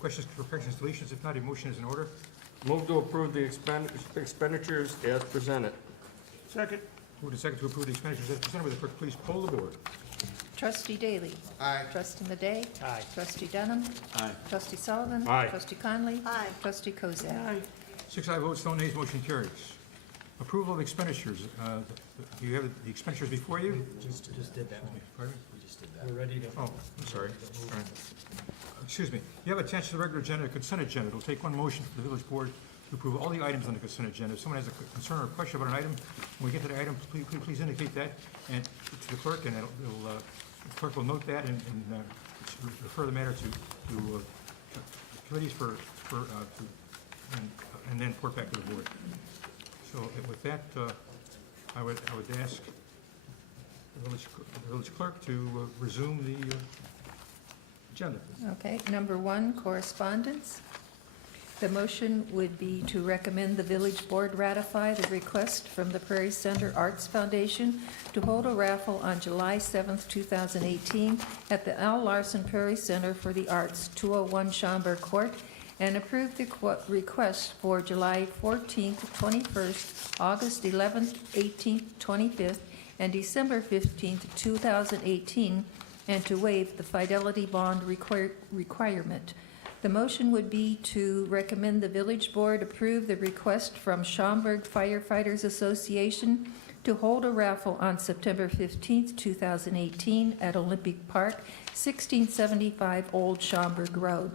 Questions, corrections, deletions? If not, a motion is in order. Move to approve the expenditures as presented. Second. Moved and second to approve the expenditures as presented. Will the clerk please poll the board? Trustee Daly. Aye. Trustee Madej. Aye. Trustee Dunham. Aye. Trustee Sullivan. Aye. Trustee Conley. Aye. Trustee Kozak. Aye. 6 ayes, votes, no nays, motion carries. Approval of expenditures. Do you have the expenditures before you? Just did that one. Pardon me? We just did that. We're ready to. Oh, I'm sorry. All right. Excuse me. You have attached to the regular agenda, a consent agenda. It'll take one motion for the village board to approve all the items on the consent agenda. If someone has a concern or a question about an item, when we get to the item, please indicate that and to the clerk, and the clerk will note that and refer the matter to committees and then report back to the board. So with that, I would ask the village clerk to resume the agenda. Okay, number 1, correspondence. The motion would be to recommend the village board ratify the request from the Prairie Center Arts Foundation to hold a raffle on July 7th, 2018 at the Al Larson Prairie Center for the Arts, 201 Schaumburg Court, and approve the request for July 14th, 21st, August 11th, 18th, 25th, and December 15th, 2018, and to waive the fidelity bond requirement. The motion would be to recommend the village board approve the request from Schaumburg Firefighters Association to hold a raffle on September 15th, 2018 at Olympic Park, 1675 Old Schaumburg Road.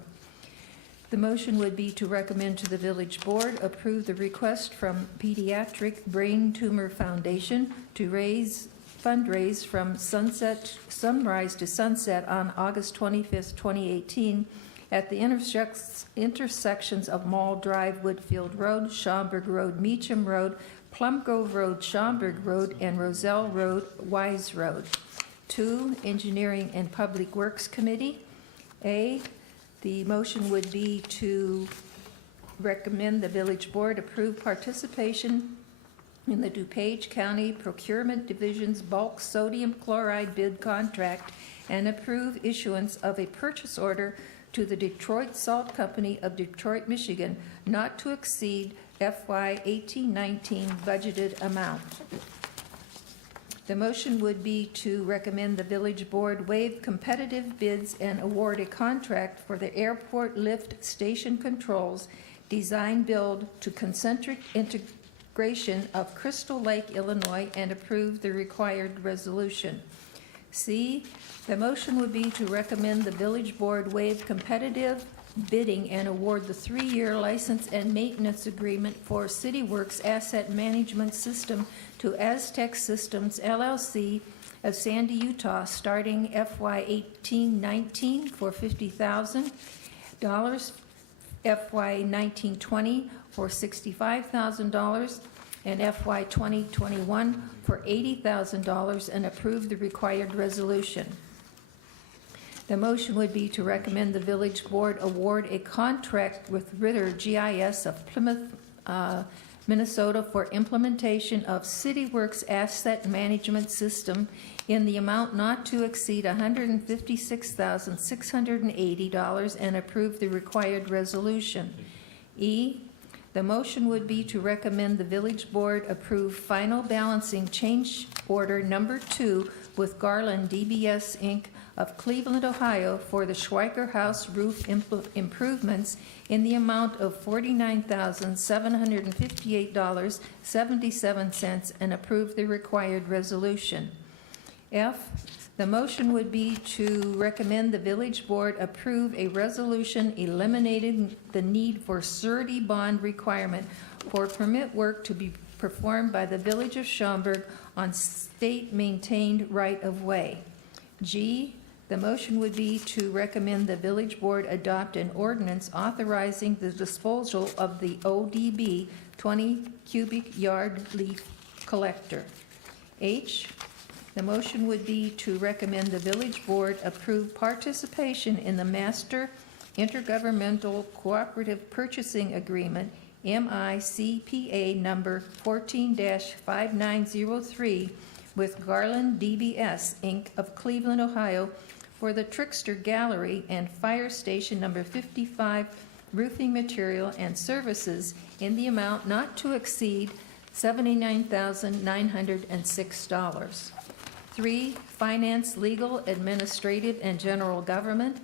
The motion would be to recommend to the village board approve the request from Pediatric Brain Tumor Foundation to fundraise from sunrise to sunset on August 25th, 2018 at the intersections of Mall Drive, Woodfield Road, Schaumburg Road, Meacham Road, Plum Grove Road, Schaumburg Road, and Roselle Road, Wise Road. 2, Engineering and Public Works Committee. A, the motion would be to recommend the village board approve participation in the DuPage County Procurement Division's bulk sodium chloride bid contract and approve issuance of a purchase order to the Detroit Salt Company of Detroit, Michigan, not to exceed FY 18-19 budgeted amount. The motion would be to recommend the village board waive competitive bids and award a contract for the airport lift station controls design build to concentric integration of Crystal Lake, Illinois, and approve the required resolution. C, the motion would be to recommend the village board waive competitive bidding and award the 3-year license and maintenance agreement for CityWorks Asset Management System to Aztec Systems, LLC of Sandy, Utah, starting FY 18-19 for $50,000, FY 19-20 for $65,000, and FY 2021 for $80,000, and approve the required resolution. The motion would be to recommend the village board award a contract with Ritter GIS of Plymouth, Minnesota for implementation of CityWorks Asset Management System in the amount not to exceed $156,680, and approve the required resolution. E, the motion would be to recommend the village board approve final balancing change order number 2 with Garland DBS Inc. of Cleveland, Ohio for the Schweiker House roof improvements in the amount of $49,758.77, and approve the required resolution. F, the motion would be to recommend the village board approve a resolution eliminating the need for surety bond requirement for permit work to be performed by the village of Schaumburg on state-maintained right-of-way. G, the motion would be to recommend the village board adopt an ordinance authorizing the disposal of the ODB 20 cubic yard leaf collector. H, the motion would be to recommend the village board approve participation in the Master Intergovernmental Cooperative Purchasing Agreement, MICPA number 14-5903, with Garland DBS Inc. of Cleveland, Ohio, for the Trickster Gallery and Fire Station Number 55 roofing material and services in the amount not to exceed $79,906. 3, finance, legal, administrative, and general government.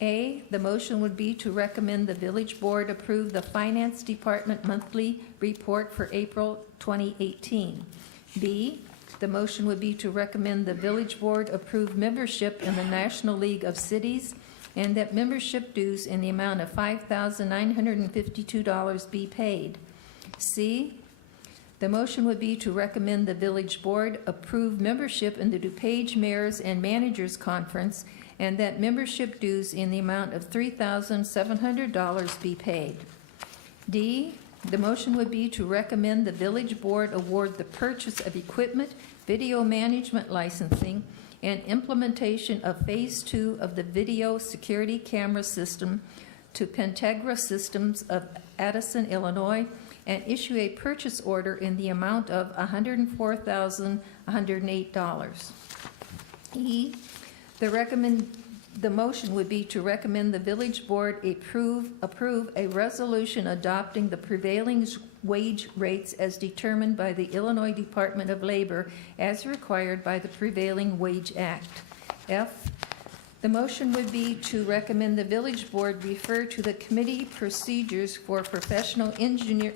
A, the motion would be to recommend the village board approve the finance department monthly report for April 2018. B, the motion would be to recommend the village board approve membership in the National League of Cities and that membership dues in the amount of $5,952 be paid. C, the motion would be to recommend the village board approve membership in the DuPage Mayors and Managers Conference and that membership dues in the amount of $3,700 be paid. D, the motion would be to recommend the village board award the purchase of equipment, video management licensing, and implementation of Phase 2 of the video security camera system to Pentegra Systems of Addison, Illinois, and issue a purchase order in the amount of $104,108. E, the motion would be to recommend the village board approve a resolution adopting the prevailing wage rates as determined by the Illinois Department of Labor as required by the Prevailing Wage Act. F, the motion would be to recommend the village board refer to the committee procedures for professional engineer,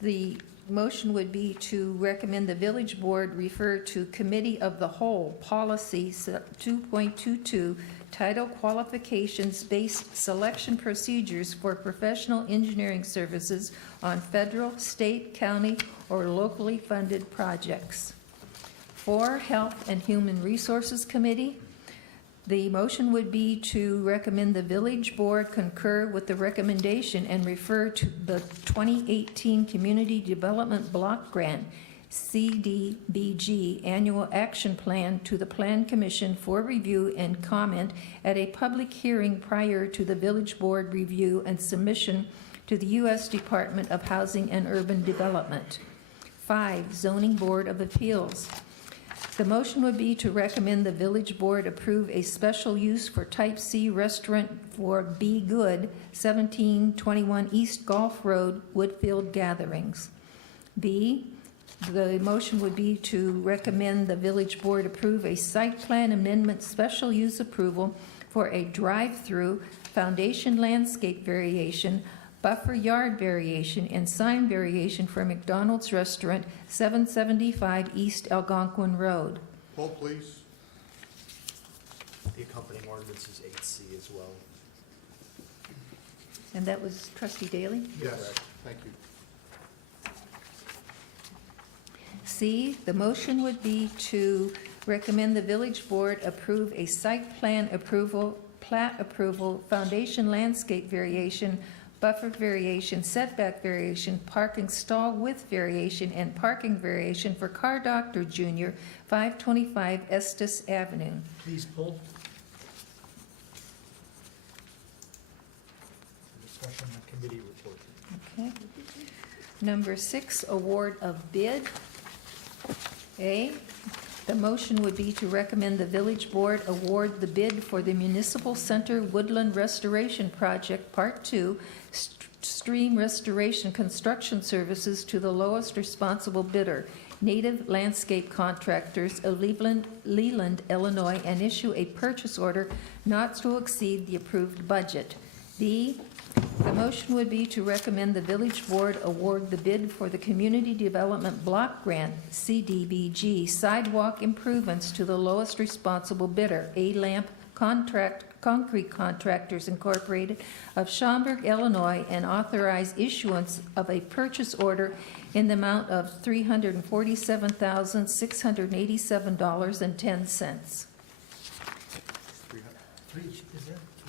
the motion would be to recommend the village board refer to Committee of the Whole Policy 2.22 Title Qualifications-Based Selection Procedures for Professional Engineering Services on federal, state, county, or locally funded projects. 4, Health and Human Resources Committee. The motion would be to recommend the village board concur with the recommendation and refer to the 2018 Community Development Block Grant, CDBG, Annual Action Plan to the Plan Commission for review and comment at a public hearing prior to the village board review and submission to the U.S. Department of Housing and Urban Development. 5, Zoning Board of Appeals. The motion would be to recommend the village board approve a special use for Type C restaurant for Be Good, 1721 East Gulf Road, Woodfield Gatherings. B, the motion would be to recommend the village board approve a site plan amendment special use approval for a drive-through foundation landscape variation, buffer yard variation, and sign variation for McDonald's Restaurant, 775 East Algonquin Road. Poll, please. The accompanying ordinance is 8C as well. And that was Trustee Daley? Yes, thank you. C, the motion would be to recommend the village board approve a site plan approval, plat approval, foundation landscape variation, buffer variation, setback variation, parking stall width variation, and parking variation for Car Doctor Jr., 525 Estes Avenue. Please pull. Discussion on committee report. Okay. Number 6, award of bid. A, the motion would be to recommend the village board award the bid for the Municipal Center Woodland Restoration Project, Part 2, stream restoration construction services to the lowest responsible bidder, Native Landscape Contractors of Leland, Illinois, and issue a purchase order not to exceed the approved budget. B, the motion would be to recommend the village board award the bid for the Community Development Block Grant, CDBG, sidewalk improvements to the lowest responsible bidder, A-Lamp Concrete Contractors Incorporated of Schaumburg, Illinois, and authorize issuance of a purchase order in the amount of $347,687.10.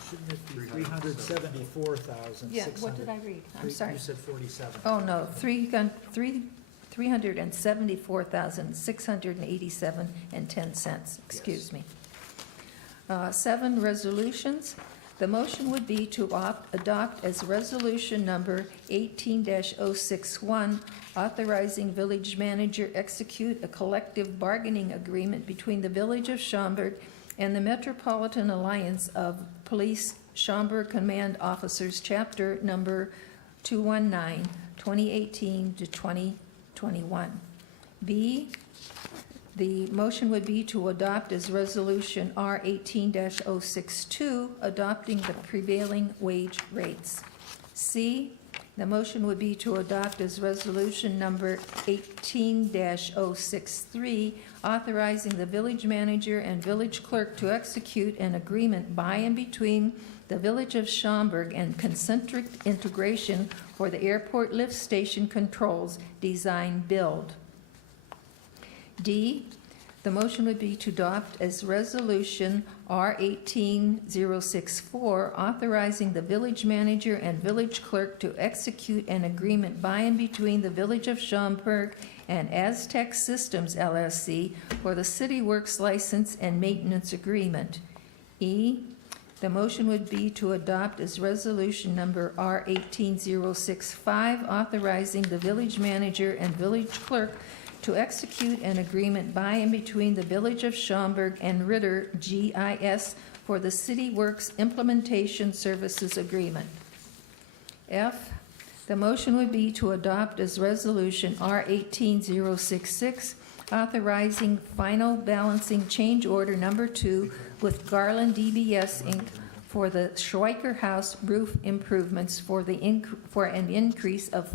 Shouldn't it be 374,000? Yeah, what did I read? I'm sorry. You said 47. Oh, no, $374,687.10, excuse me. 7, resolutions. The motion would be to adopt as resolution number 18-061, authorizing village manager execute a collective bargaining agreement between the Village of Schaumburg and the Metropolitan Alliance of Police Schaumburg Command Officers, Chapter Number 219, 2018 to 2021. B, the motion would be to adopt as Resolution R 18-062, adopting the prevailing wage rates. C, the motion would be to adopt as Resolution Number 18-063, authorizing the village manager and village clerk to execute an agreement by and between the Village of Schaumburg and Concentric Integration for the airport lift station controls design build. D, the motion would be to adopt as Resolution R 18-064, authorizing the village manager and village clerk to execute an agreement by and between the Village of Schaumburg and Aztec Systems LLC for the City Works license and maintenance agreement. E, the motion would be to adopt as Resolution Number R 18-065, authorizing the village manager and village clerk to execute an agreement by and between the Village of Schaumburg and Ritter GIS for the City Works Implementation Services Agreement. F, the motion would be to adopt as Resolution R 18-066, authorizing final balancing change order number 2 with Garland DBS Inc. for the Schweiker House roof improvements for an increase of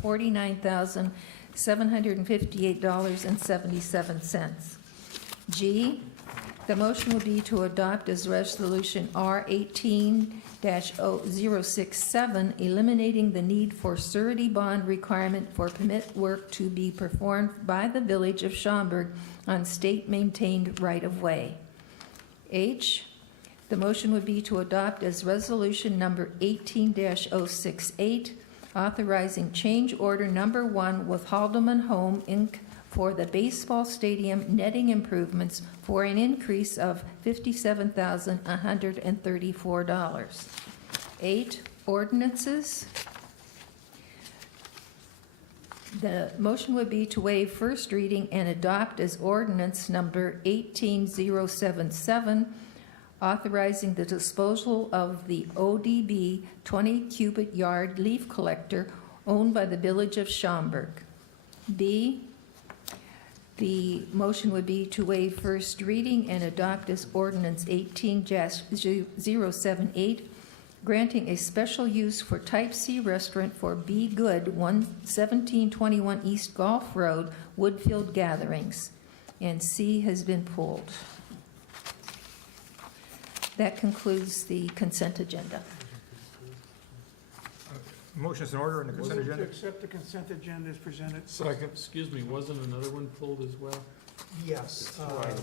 $49,758.77. G, the motion would be to adopt as Resolution R 18-067, eliminating the need for surety bond requirement for permit work to be performed by the Village of Schaumburg on state-maintained right-of-way. H, the motion would be to adopt as Resolution Number 18-068, authorizing change order number 1 with Haldeman Home, Inc. for the baseball stadium netting improvements for an increase of $57,134. 8, ordinances. The motion would be to waive first reading and adopt as ordinance number 18077, authorizing the disposal of the ODB 20 cubic yard leaf collector owned by the Village of Schaumburg. B, the motion would be to waive first reading and adopt as ordinance 18-078, granting a special use for Type C restaurant for Be Good, 1721 East Gulf Road, Woodfield Gatherings. And C has been pulled. That concludes the consent agenda. Motion is in order on the consent Move to agenda. accept the consent agenda as presented. Second. Excuse me, wasn't another one pulled as well? Yes, five,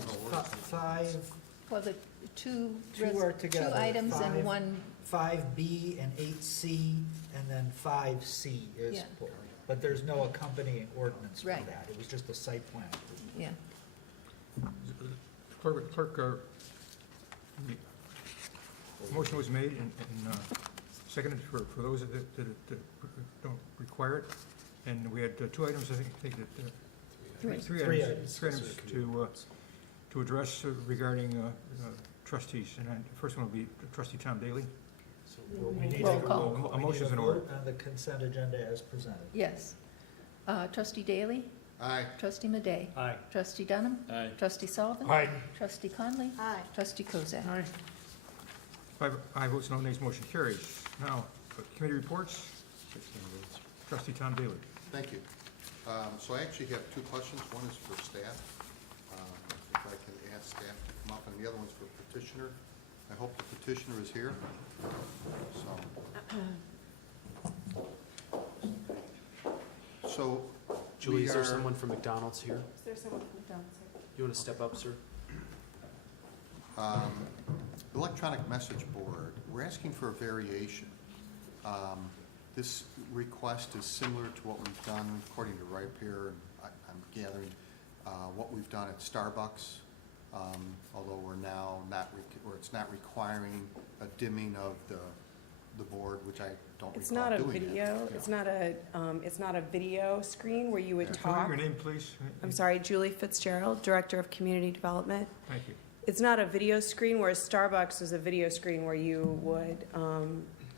Well, the two are together. items and one, 5B and 8C, and then 5C is Yeah. pulled. But there's no accompanying ordinance for Right. that. It was just a site plan. yeah. Clerk, the motion was made and seconded for those that don't require it. And we had 2 items, I think that, Three. three items to address regarding trustees. And the first one will be trustee Tom Daly. So we need Roll call. we A need motion's a in order. vote on the consent agenda as presented. Yes. Trustee Daly? Aye. Trustee Madey? Aye. Trustee Dunham? Aye. Trustee Sullivan? Aye. Trustee Conley? Aye. Trustee Kozak? Aye. 5 aye votes, no nays, motion carries. Now, committee reports. Trustee Tom Daly. Thank you. So I actually have 2 questions. One is for staff. If I can ask staff to come up, and the other one's for petitioner. I hope the petitioner is here. So Julie, is there we are- someone from McDonald's here? Is there someone from downstairs? You want to step up, sir? Electronic message board, we're asking for a variation. This request is similar to what we've done, according to Ripe here, and I'm gathering, what we've done at Starbucks, although we're now not, or it's not requiring a dimming of the board, which I don't It's recall not a doing that. video, Yeah. it's not a video screen where you would Can I have talk. your name, please? I'm sorry, Julie Fitzgerald, Director of Community Development. Thank you. It's not a video screen, whereas Starbucks is a video screen where you would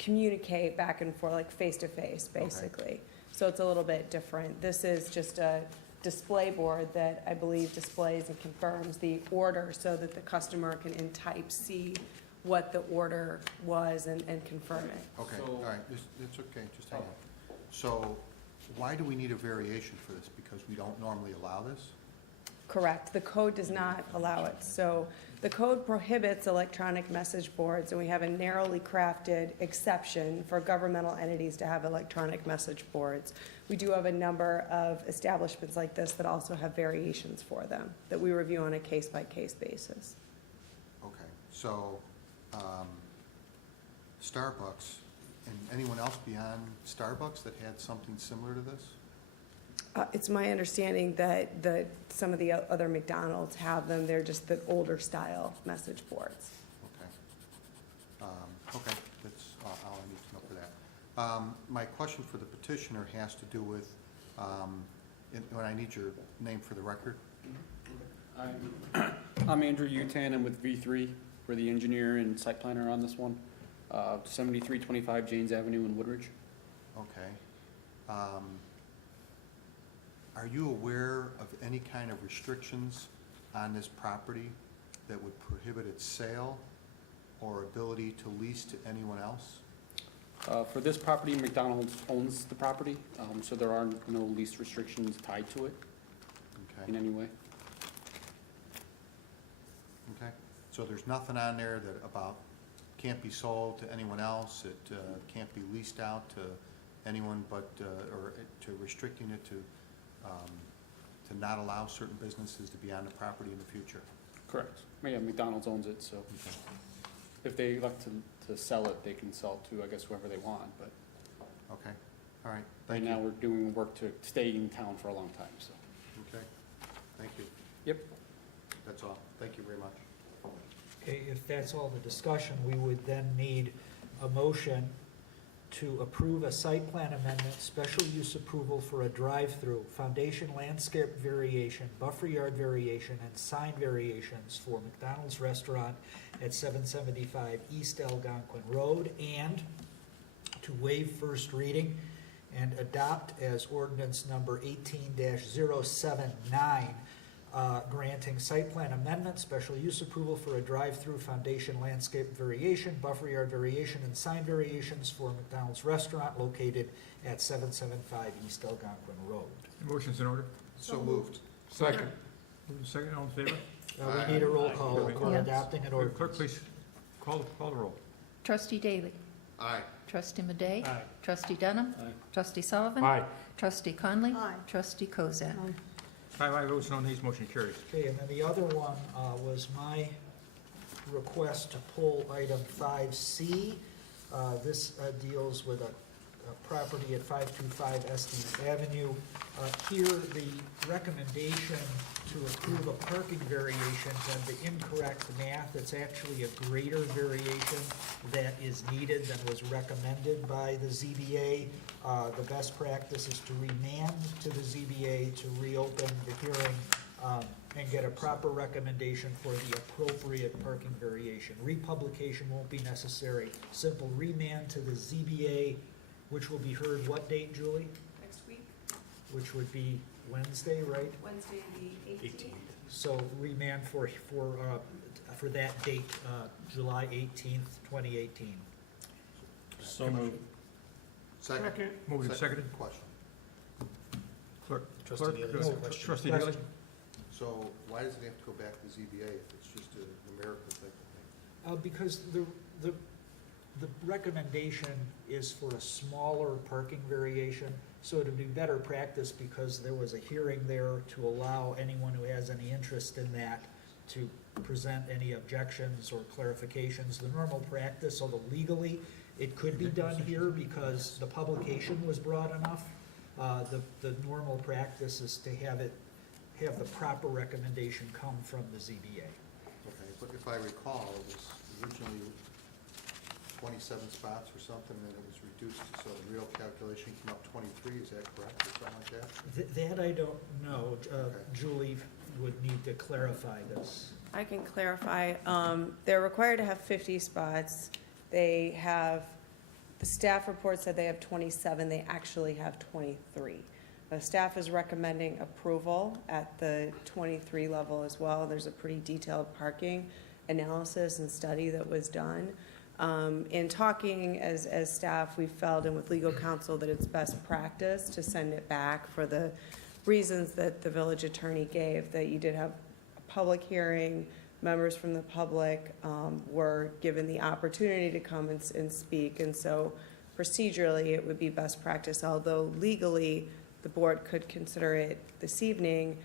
communicate back and forth, like face-to-face, basically. So it's a little bit different. This is just a display board that I believe displays and confirms the order so that the customer can in type see what the order was and confirm it. Okay, So- all right, it's okay, just hang on. So why do we need a variation for this? Because we don't normally allow this? Correct. The code does not allow it. So the code prohibits electronic message boards, and we have a narrowly crafted exception for governmental entities to have electronic message boards. We do have a number of establishments like this that also have variations for them that we review on a case-by-case basis. Okay, so Starbucks, and anyone else beyond Starbucks that had something similar to this? It's my understanding that some of the other McDonald's have them. They're just the older style message boards. Okay. Okay, that's all I need to know for that. My question for the petitioner has to do with, when I need your name for the record. I'm Andrew Utan. I'm with V3. We're the engineer and site planner on this one. 7325 Janes Avenue in Woodridge. Okay. Are you aware of any kind of restrictions on this property that would prohibit its sale or ability to lease to anyone else? For this property, McDonald's owns the property, so there are no lease restrictions tied to it in Okay. any way. Okay. So there's nothing on there that about can't be sold to anyone else, it can't be leased out to anyone but, or to restricting it to not allow certain businesses to be on the property in the future? Correct. Yeah, McDonald's owns it, so if they elect to sell it, they can sell it to, I guess, whoever they want, but Okay, all right, right thank now you. we're doing work to stay in town for a long time, so. Okay, thank you. Yep. That's all, thank you very much. Okay, if that's all the discussion, we would then need a motion to approve a site plan amendment, special use approval for a drive-through, foundation landscape variation, buffer yard variation, and sign variations for McDonald's Restaurant at 775 East Algonquin Road, and to waive first reading and adopt as ordinance number 18-079, granting site plan amendment, special use approval for a drive-through, foundation landscape variation, buffer yard variation, and sign variations for McDonald's Restaurant located at 775 East Algonquin Road. Motion's in order. So moved. Second. Moving second, all in favor? We need a roll call for Yes. adopting an Clerk, ordinance. please call the roll. Trustee Daly. Aye. Trustee Madey. Aye. Trustee Dunham. Aye. Trustee Sullivan. Aye. Trustee Conley. Aye. Trustee Kozak. 5 ayes, votes no nays, motion carries. Okay, and then the other one was my request to pull item 5C. This deals with a property at 525 Estes Avenue. Here, the recommendation to approve a parking variation had the incorrect math. It's actually a greater variation that is needed than was recommended by the ZBA. The best practice is to remand to the ZBA to reopen the hearing and get a proper recommendation for the appropriate parking variation. Republication won't be necessary. Simple remand to the ZBA, which will be heard what date, Julie? Next week, Which would be Wednesday, right? Wednesday, the 18th. So remand for that date, July 18th, 2018. So moved. Second. Second. Moved and seconded. Question. Clerk, Trustee clerk, Daly has a question. Trustee Daly? So why does it have to go back to ZBA if it's just a numerical type of thing? Because the recommendation is for a smaller parking variation, so it'd be better practice because there was a hearing there to allow anyone who has any interest in that to present any objections or clarifications. The normal practice, although legally it could be done here because the publication was broad enough, the normal practice is to have the proper recommendation come from the ZBA. Okay, but if I recall, it was originally 27 spots or something, and it was reduced, so the real calculation came up 23, is that correct, or something like that? That I don't know. Okay. Julie would need to clarify this. I can clarify. They're required to have 50 spots. They have, the staff report said they have 27. They actually have 23. The staff is recommending approval at the 23 level as well. There's a pretty detailed parking analysis and study that was done. In talking as staff, we felt, and with legal counsel, that it's best practice to send it back for the reasons that the village attorney gave, that you did have a public hearing, members from the public were given the opportunity to come and speak, and so procedurally, it would be best practice, although legally, the board could consider it this evening.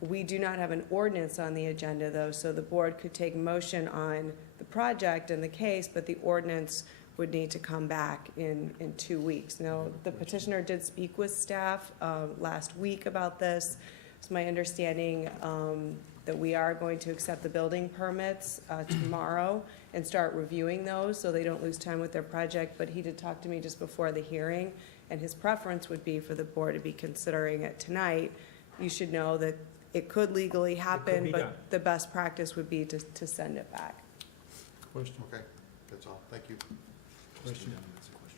We do not have an ordinance on the agenda, though, so the board could take motion on the project and the case, but the ordinance would need to come back in 2 weeks. Now, the petitioner did speak with staff last week about this. It's my understanding that we are going to accept the building permits tomorrow and start reviewing those so they don't lose time with their project, but he did talk to me just before the hearing, and his preference would be for the board to be considering it tonight. You should know that it could legally happen, be done. but the best practice would be to send it back. Question? Okay, that's all. Thank you. Question?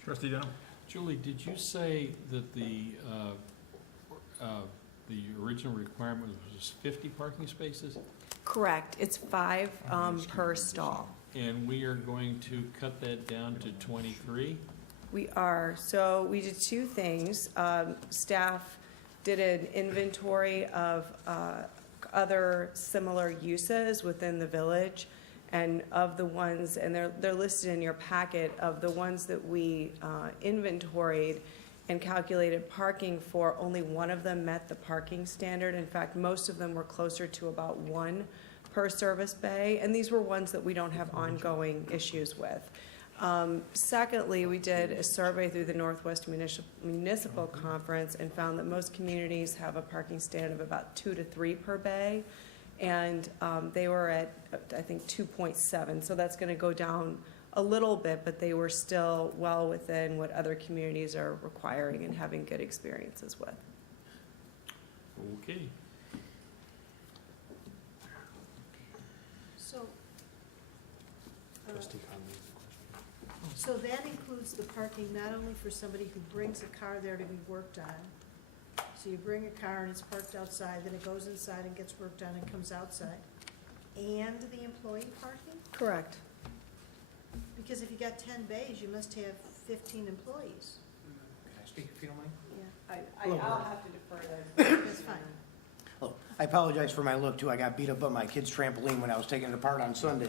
Trustee Dunham? Julie, did you say that the original requirement was 50 parking spaces? Correct. It's 5 per stall. And we are going to cut that down to 23? We are. So we did 2 things. Staff did an inventory of other similar uses within the village, and of the ones, and they're listed in your packet, of the ones that we inventoried and calculated parking for, only one of them met the parking standard. In fact, most of them were closer to about 1 per service bay, and these were ones that we don't have ongoing issues with. Secondly, we did a survey through the Northwest Municipal Conference and found that most communities have a parking standard of about 2 to 3 per bay, and they were at, I think, 2.7, so that's going to go down a little bit, but they were still well within what other communities are requiring and having good experiences with. Okay. So, Trustee Conley. so that includes the parking not only for somebody who brings a car there to be worked on. So you bring a car and it's parked outside, then it goes inside and gets worked on and comes outside, and the employee parking? Correct. Because if you got 10 bays, you must have 15 employees. Can I speak if you don't mind? Yeah, I'll have to defer that's fine. Oh, I apologize for my look too. I got beat up on my kid's trampoline when I was taking it apart on Sunday.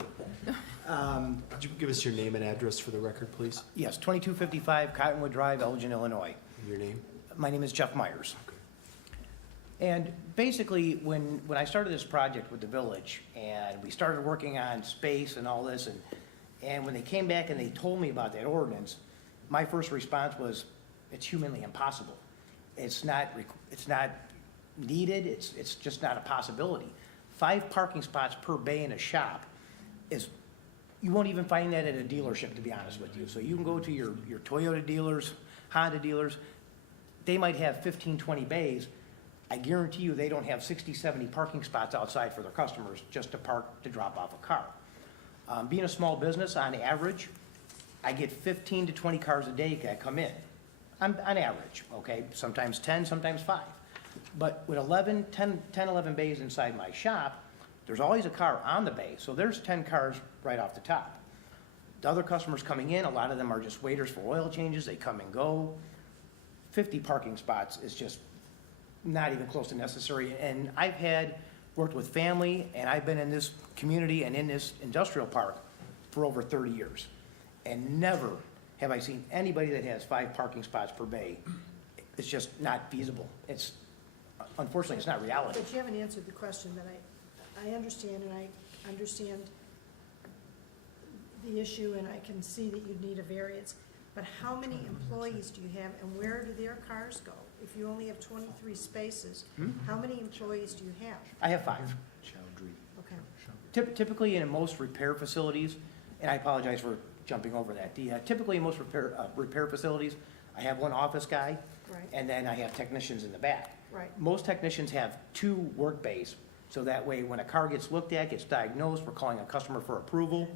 Could you give us your name and address for the record, please? Yes, 2255 Cottonwood Drive, Elgin, Illinois. Your name? My name is Jeff Myers. And basically, when I started this project with the village, and we started working on space and all this, and when they came back and they told me about that ordinance, my first response was, it's humanly impossible. It's not needed, it's just not a possibility. 5 parking spots per bay in a shop is, you won't even find that at a dealership, to be honest with you. So you can go to your Toyota dealers, Honda dealers, they might have 15, 20 bays. I guarantee you they don't have 60, 70 parking spots outside for their customers just to park to drop off a car. Being a small business, on average, I get 15 to 20 cars a day that come in, on average, okay? Sometimes 10, sometimes 5. But with 10, 11 bays inside my shop, there's always a car on the bay, so there's 10 cars right off the top. The other customers coming in, a lot of them are just waiters for oil changes, they come and go. 50 parking spots is just not even close to necessary, and I've worked with family, and I've been in this community and in this industrial park for over 30 years. And never have I seen anybody that has 5 parking spots per bay. It's just not feasible. Unfortunately, it's not reality. But you haven't answered the question that I understand, and I understand the issue, and I can see that you'd need a variance. But how many employees do you have, and where do their cars go? If you only have 23 spaces, how many employees do you have? I have 5. Okay. Typically, in most repair facilities, and I apologize for jumping over that, typically in most repair facilities, I have 1 office guy, Right. and then I have technicians in the back. Right. Most technicians have 2 work bays So that way, when a car gets looked at, gets diagnosed, we're calling a customer for approval,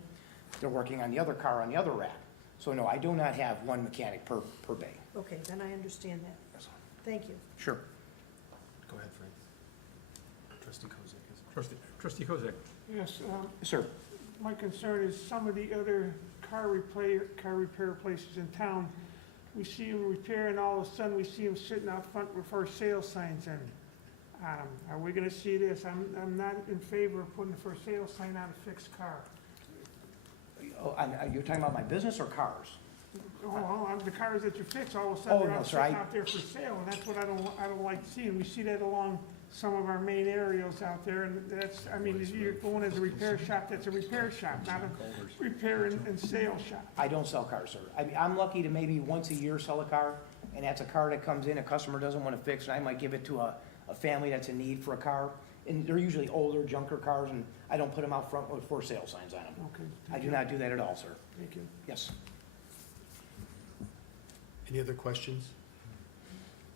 they're working on the other car on the other rack. So no, I do not have one mechanic per bay. Okay, then I understand that. Thank you. Sure. Go ahead, Frank. Trustee Kozak. Trustee Kozak. Yes, Sir, my concern is some of the other car repair places in town, we see them repair and all of a sudden we see them sitting out front with for sale signs in. Are we gonna see this? I'm not in favor of putting a for sale sign on a fixed car. you're talking about my business or cars? The cars that you fix, all of a Oh, sudden they're no, out sir, sitting out there for sale, and that's what I don't like seeing. We see that along some of our main areas out there, and that's, I mean, if you're going as a repair shop, that's a repair shop, not a repair and sale shop. I don't sell cars, sir. I'm lucky to maybe once a year sell a car, and that's a car that comes in, a customer doesn't want to fix, and I might give it to a family that's in need for a car. And they're usually older, junker cars, and I don't put them out front with for sale signs on them. Okay. I do not do that at all, sir. Thank you. Yes. Any other questions?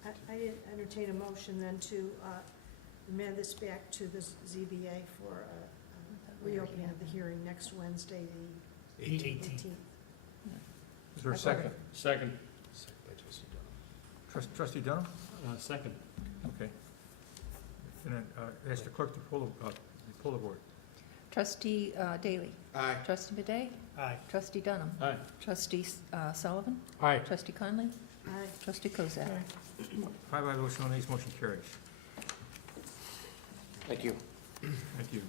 I entertain a motion then to amend this back to the ZBA for reopening of the hearing next Wednesday, the 18th. Is there a second? Second. Second by Trustee Dunham. Trustee Dunham? Second. Okay. And then ask the clerk to pull the board. Trustee Daly. Aye. Trustee Madey. Aye. Trustee Dunham. Aye. Trustee Sullivan. Aye. Trustee Conley. Aye. Trustee Kozak. 5 ayes, no nays, motion carries. Thank you. Thank you.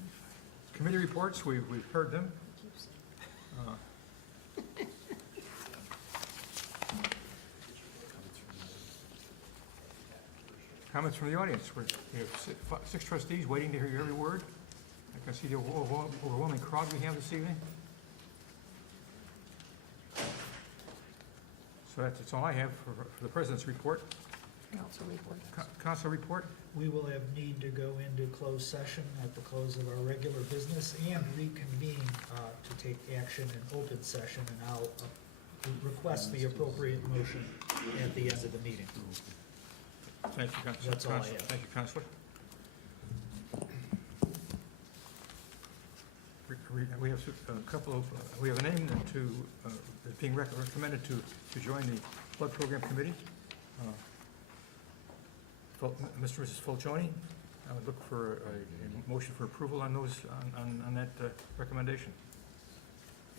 Committee reports, we've heard them. Uh, Comments from the audience. We have 6 trustees waiting to hear your every word. I can see the overwhelming crowd we have this evening. So that's all I have for the president's report. Council report. Council report? We will have need to go into closed session at the close of our regular business and reconvene to take action in open session, and I'll request the appropriate motion at the end of the meeting. Thank you, Counselor. That's all I have. Thank you, Counselor. We have a couple of, we have a name to, being recommended to join the Blood Program Committee. Mr. and Mrs. Fulcioni, I would look for a motion for approval on those, on that recommendation.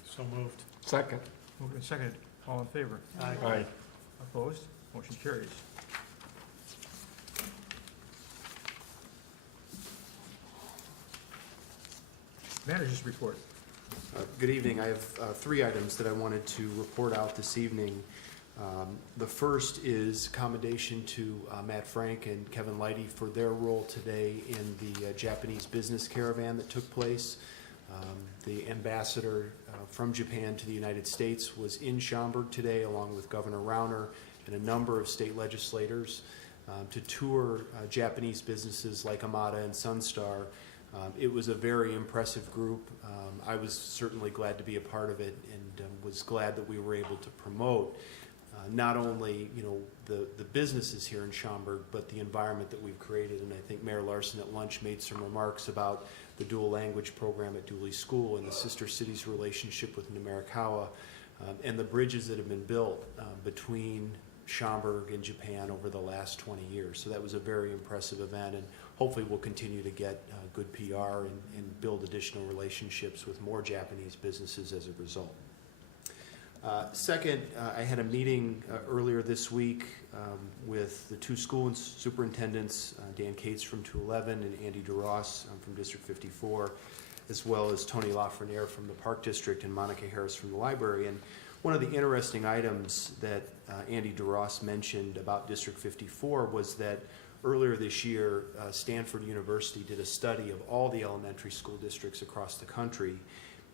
So moved. Second. Moved and seconded. All in favor? Aye. Opposed? Motion carries. Manager's report. Good evening. I have 3 items that I wanted to report out this evening. The first is commendation to Matt Frank and Kevin Leidy for their role today in the Japanese business caravan that took place. The ambassador from Japan to the United States was in Schaumburg today, along with Governor Rauner and a number of state legislators, to tour Japanese businesses like Amada and Sunstar. It was a very impressive group. I was certainly glad to be a part of it, and was glad that we were able to promote not only, you know, the businesses here in Schaumburg, but the environment that we've created. And I think Mayor Larson at lunch made some remarks about the dual language program at Dooley School and the sister cities' relationship with Numerikawa, and the bridges that have been built between Schaumburg and Japan over the last 20 years. So that was a very impressive event, and hopefully we'll continue to get good PR and build additional relationships with more Japanese businesses as a result. Second, I had a meeting earlier this week with the 2 school superintendents, Dan Cates from 211 and Andy DeRoss from District 54, as well as Tony Lafreniere from the Park District and Monica Harris from the library. And one of the interesting items that Andy DeRoss mentioned about District 54 was that earlier this year, Stanford University did a study of all the elementary school districts across the country,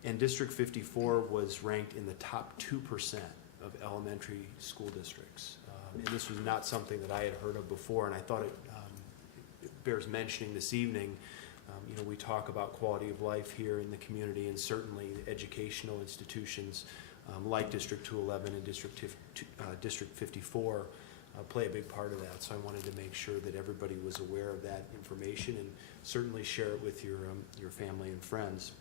and District 54 was ranked in the top 2% of elementary school districts. And this was not something that I had heard of before, and I thought it bears mentioning this evening. You know, we talk about quality of life here in the community, and certainly educational institutions like District 211 and District 54 play a big part of that. So I wanted to make sure that everybody was aware of that information and certainly share it with your family and friends.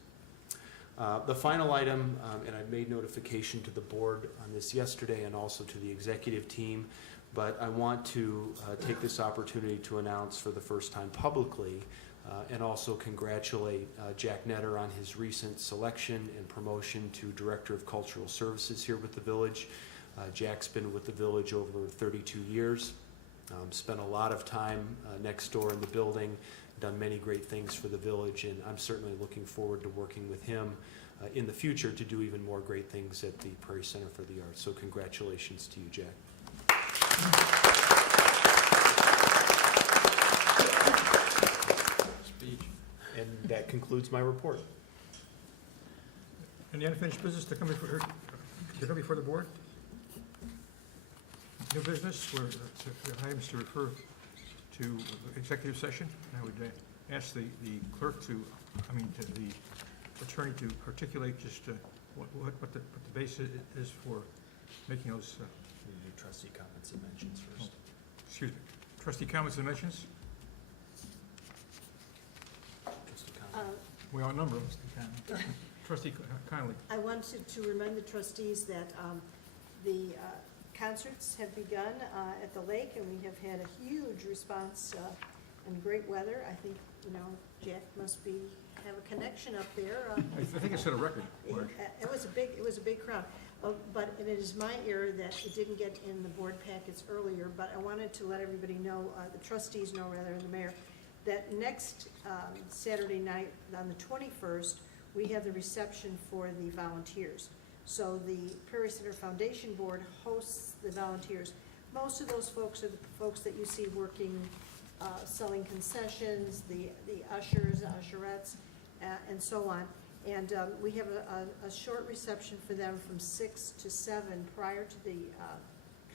The final item, and I made notification to the board on this yesterday and also to the executive team, but I want to take this opportunity to announce for the first time publicly and also congratulate Jack Netter on his recent selection and promotion to Director of Cultural Services here with the village. Jack's been with the village over 32 years, spent a lot of time next door in the building, done many great things for the village, and I'm certainly looking forward to working with him in the future to do even more great things at the Prairie Center for the Arts. So congratulations to you, Jack. Speech. And that concludes my report. Any unfinished business to come before the board? New business, where items to refer to executive session. I would ask the clerk to the attorney to articulate just what the basis is for making those. We do trustee comments and mentions first. Excuse me. Trustee comments and mentions? Trustee comments. We outnumber them. Trustee Connolly. I wanted to remind the trustees that the concerts have begun at the lake, and we have had a huge response and great weather. I think, Jack must have a connection up there. I think it set a record. It was a big crowd. But it is my error that it didn't get in the board packets earlier, but I wanted to let everybody know, the trustees know rather, and the mayor, that next Saturday night, on the 21st, we have the reception for the volunteers. So the Prairie Center Foundation Board hosts the volunteers. Most of those folks are the folks that you see working, selling concessions, the ushers, usherettes, and so on. And we have a short reception for them from 6 to 7 prior to the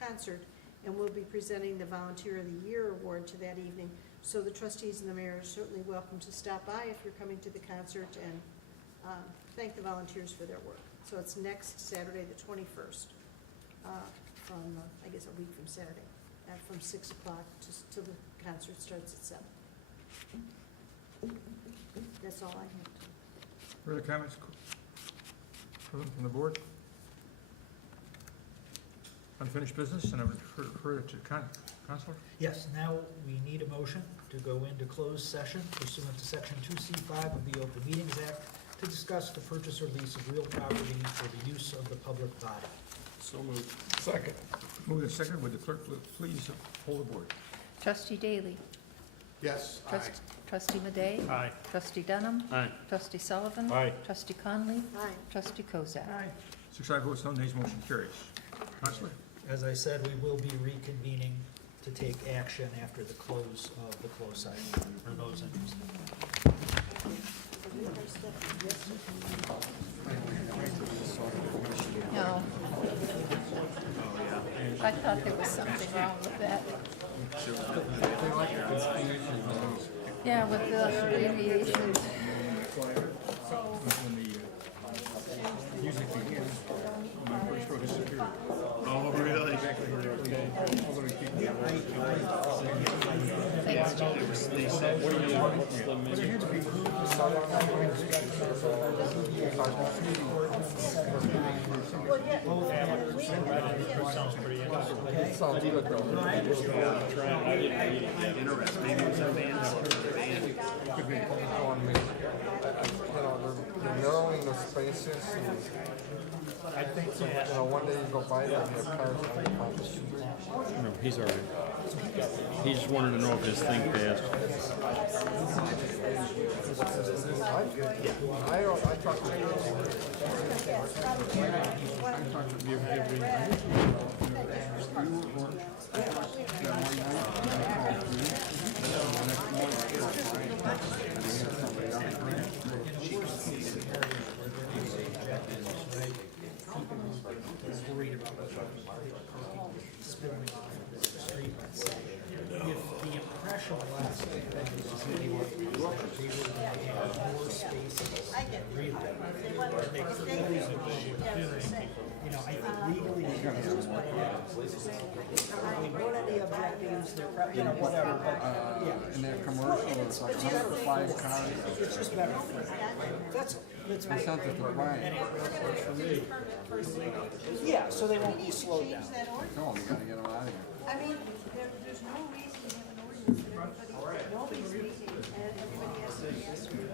concert, and we'll be presenting the Volunteer of the Year award to that evening. So the trustees and the mayor are certainly welcome to stop by if you're coming to the concert and thank the volunteers for their work. So it's next Saturday, the 21st, from, I guess, a week from Saturday, from 6 o'clock till the concert starts at 7. That's all I have. Further comments from the board? Unfinished business, and I would refer it to Counselor. Yes, now we need a motion to go into closed session pursuant to Section 2C5 of the Open Meetings Act to discuss the purchase or lease of real property for the use of the public body. So moved. Second. Moved and seconded. Would the clerk please hold the board? Trustee Daly. Yes, aye. Trustee Madey. Aye. Trustee Dunham. Aye. Trustee Sullivan. Aye. Trustee Conley. Aye. Trustee Kozak. 6 ayes, votes no nays, motion carries. Counselor? As I said, we will be reconvening to take action after the close of the closed session for those interested. No. I thought there was something wrong with that. Yeah, with the abbreviation. When the music begins, my first row disappeared. Oh, really? Thanks, James. They said, what do you want? What's the menu? Sounds pretty interesting. I didn't read it yet. Interesting. Maybe it's a band. They're narrowing the spaces. I think so. One day you go by there and the cars are on the street. No, he's all right. He just wanted to know if his thing passed. I talked to If the impression last they were going to have more spaces. I get Really? I think legally. have to use their, you know, whatever, but, yeah. In that commercial, it's like 105 cars. It's just better. That's That's not the compliant. yeah, so they won't be slowed down. Change that ordinance. No, you gotta get them out of here. I mean, there's no reason to have an ordinance that everybody, nobody's reading, and everybody has to be asked. We're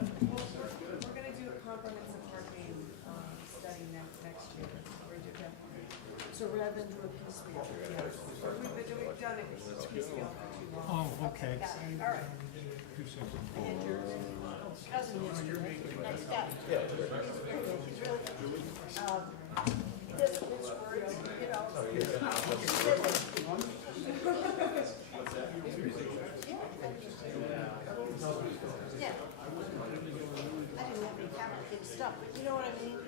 gonna do a comprehensive parking, study next year. We're doing, So rather than do a piecemeal. we've done it piecemeal for too long. Oh, okay. All right. 2 seconds. I had your cousin yesterday, next guy. He's really, this word, you know. Yeah. I didn't have any complicated stuff, but you know what I mean?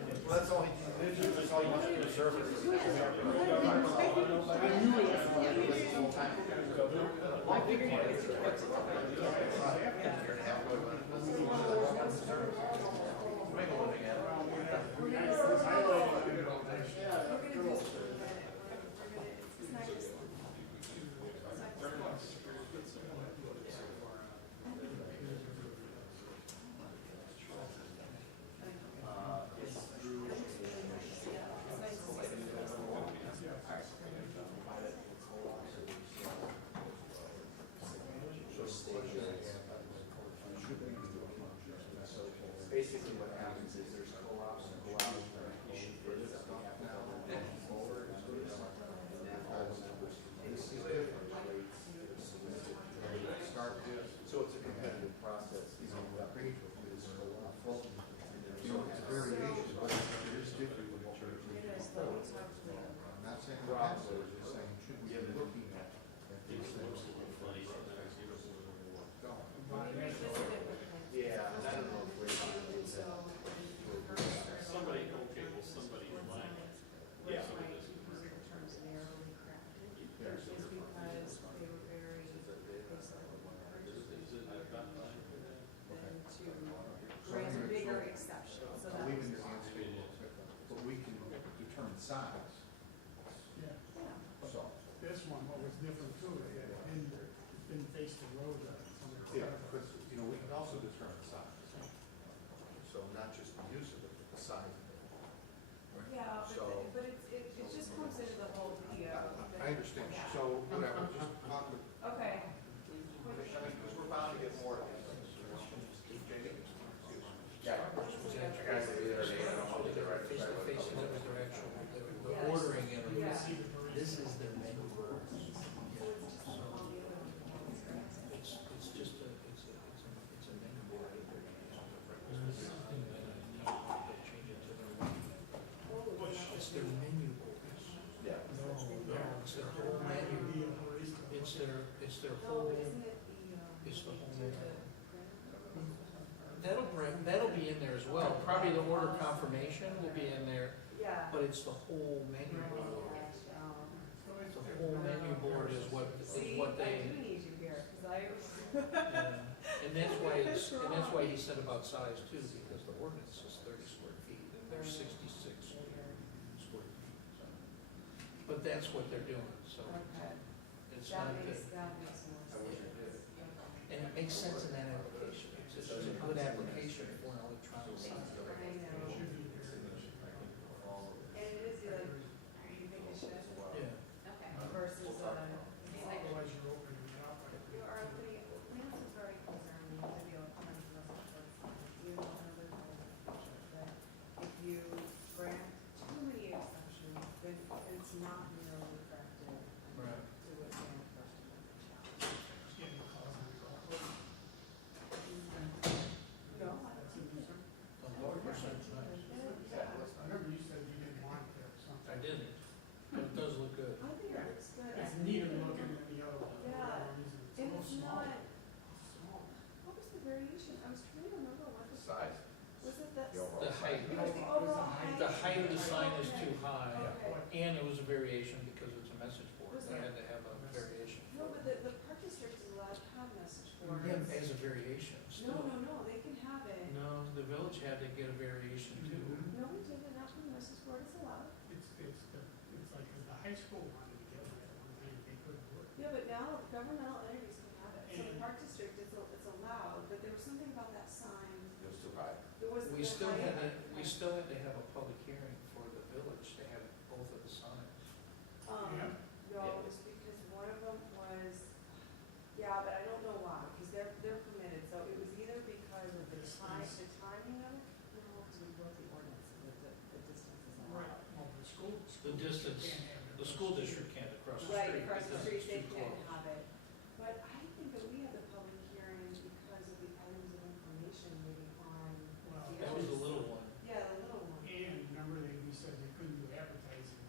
Basically what happens is there's co-ops and co-ops that issue bids that we have now and then forward to this, and then all the numbers. This is different rates, start this, so it's a competitive process, you know, that rate is co-op. You know, it's a variation, but it is different than what we're doing. I'm not saying we have to, we're just saying, should we be looking at these things? Yeah, and I don't know if we're. Somebody, okay, well, somebody might. Yeah. Terms narrowly crafted, is because they were very, they started more urgently than to grant a bigger exception, so that I'll leave was. in your answer, but we can determine size, Yeah. so. This one, what was different too, it didn't face the road. Yeah, because, you know, we can also determine size. So not just the use of it, but the size. Yeah, So- but it just comes into the whole video. I understand, so whatever, just talk with, Okay. because we're bound to get more of these things. Jamie? Yeah, I guys will be there today, I don't know if they're right. Face to face, that was their actual, the ordering of it. This is their menu. It's just a, it's a menu board. It's their menu board. Yeah. No, it's their whole menu. It's their whole, it's the whole menu. That'll be in there as well. Probably the order confirmation will be in there, Yeah. but it's the whole menu board. The whole menu board is what I they, do need you here, because I. and that's why he said about size too, because the ordinance is 30 square feet, and there's 66 square feet. But that's what they're doing, so Okay, it's not that good. makes more sense. And it makes sense in that application. It's a good application for an electronic sign. I know. And it is like, you think it should? Yeah. Okay. Versus, Otherwise you're opening it up. you are opening, Lance is very concerned, you have to be able to come to you know, another that if you grant too many exceptions, then it's not nearly effective Right. to withstand First Amendment challenge. No, I don't think so. The lower percent's nice. I remember you said you didn't want that or something. I didn't, but it does look good. I think it looks good. It's neater looking than the other one. Yeah. It's a And little it's smaller. not, what was the variation? I was trying to remember what the. Size. Was it that? The overall The height. Oh, the overall height. The height of the sign is too high, Okay. and it was a variation because it's a message board. Was They there- had to have a variation. No, but the park district is allowed to have message boards. Yeah, as a variation. No, no, no, they can have it. No, the village had to get a variation too. No, we didn't, not when message board is allowed. It's like, 'cause the high school wanted to get one at one time, they couldn't do it. Yeah, but now governmental entities can have it. So the park district, it's allowed, but there was something about that sign. It was too high. There was. We still had to have a public hearing for the village to have both of the signs. No, it was because one of them was, but I don't know why, because they're permitted, so it was either because of the timing of it. No, because we wrote the ordinance, the distance is allowed. The distance, the school district can't across the street. Right, across the because street, it's they too can't close. have it. But I think that we had the public hearing because of the items of information maybe on. That was the little one. Yeah, the little one. And remember we said they couldn't do advertising.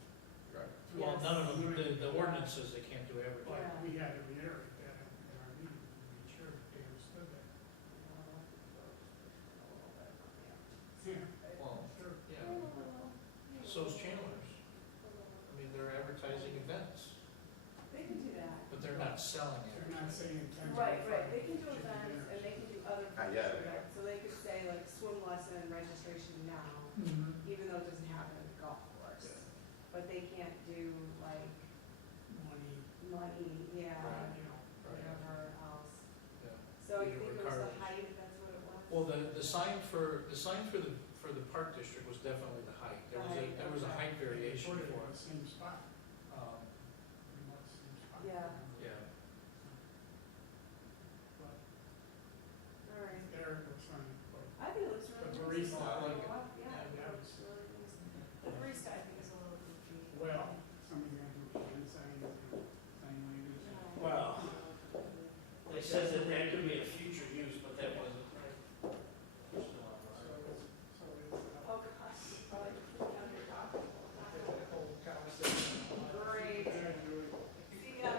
Right. Well, Yes. none of them, the ordinance says they can't do advertising. Yeah. We had to reiterate that in our meeting, to make sure that they understood that. Yeah. Well, yeah. So's Chandler's. I mean, they're advertising events, They can do that. but they're not selling it. They're not saying. Right, they can do events and they can do other Not things. yet. Right? So they could say like swim lesson registration now, even though it doesn't happen at the golf course. But they can't do like money, yeah, whatever else. Yeah. So you Your think it was the cars. height, that's what it was? Well, the sign for the park district was definitely the height. There was a height variation for it. Same spot, Um, pretty much same spot. Yeah. yeah. All right. Eric was trying to put. I think it looks really The nice. barista, I like it. Yeah, it looks really nice. The barista, I think, is a little goofy. Well, somebody's gonna do hand signs and sign language. Well, they said that that could be a future use, but that wasn't. Oh, gosh. I like to put it on your dock. Great. See ya.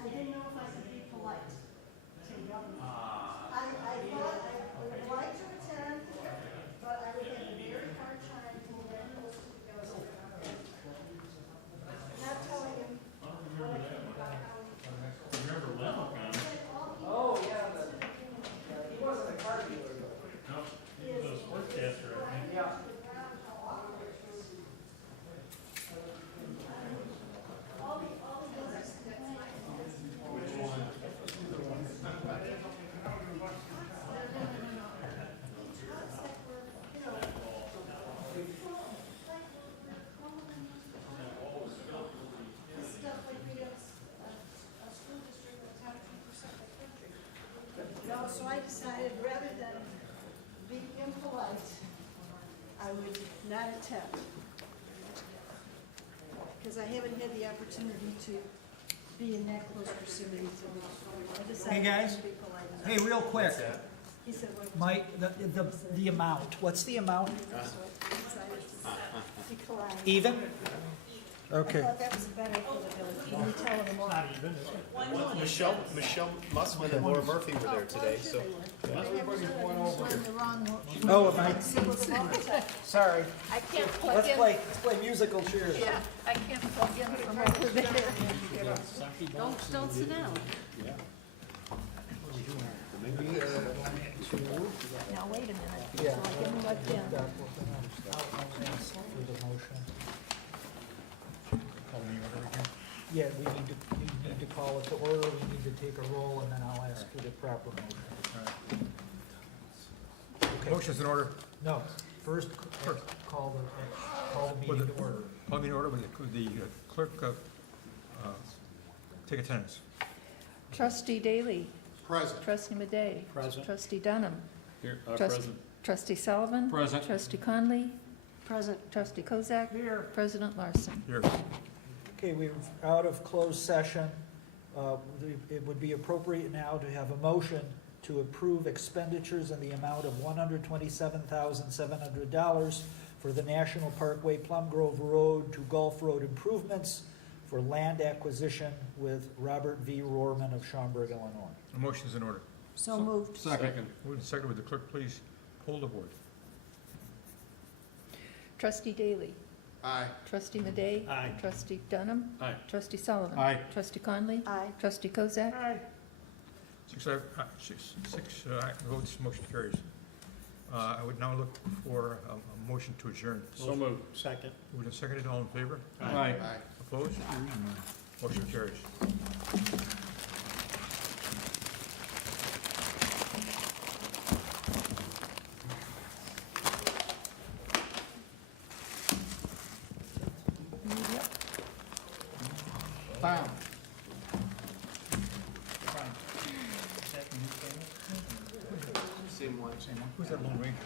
I didn't know if I could be polite to the government. I thought I would like to attend, but I would have a very hard time being that close to the government. Not telling him what I think about how he. Remember Lemon? Oh, yeah, he wasn't a car dealer though. No, he was a sportscaster, I think. Yeah. No, so I decided rather than be impolite, I would not attend. Because I haven't had the opportunity to be in that close proximity to me. I decided Hey, guys. to be polite. Hey, real quick, He said, what? Mike, the amount, what's the amount? So I decided to be polite. Even? I Okay. thought that was better for the village. You can tell them all. Michelle Muswin and Laura Murphy were there today, so. Everybody's won the wrong one. Oh, am I, I sorry. can't plug Let's in. play musical chairs. Yeah, I can't plug in from over there. Don't sit down. Now, wait a minute. Yeah. So I get plugged in. I'll ask for the motion. Call me order again. Yeah, we need to call it to order, we need to take a roll, and then I'll ask for the proper motion. Okay. Motion's in order. No, first, call the meeting to order. Call me in order with the clerk, take attendance. Trustee Daly. Present. Trustee Madey. Present. Trustee Dunham. Here, Trust- present. Trustee Sullivan. Present. Trustee Conley. Present. Trustee Kozak. Here. President Larson. Here. Okay, we're out of closed session. It would be appropriate now to have a motion to approve expenditures in the amount of $127,700 for the National Parkway Plum Grove Road to Gulf Road improvements for land acquisition with Robert V. Rohrman of Schaumburg, Illinois. A motion's in order. So moved. Second. Moved and seconded. Would the clerk please poll the board? Trustee Daly. Aye. Trustee Madey. Aye. Trustee Dunham. Aye. Trustee Sullivan. Aye. Trustee Conley. Aye. Trustee Kozak. Aye. Six votes, motion carries. I would now look for a motion to adjourn. So moved. Second. Moved and seconded. All in favor? Aye. Aye. Opposed? Motion carries. Found. Same one. Who's that Lone Ranger?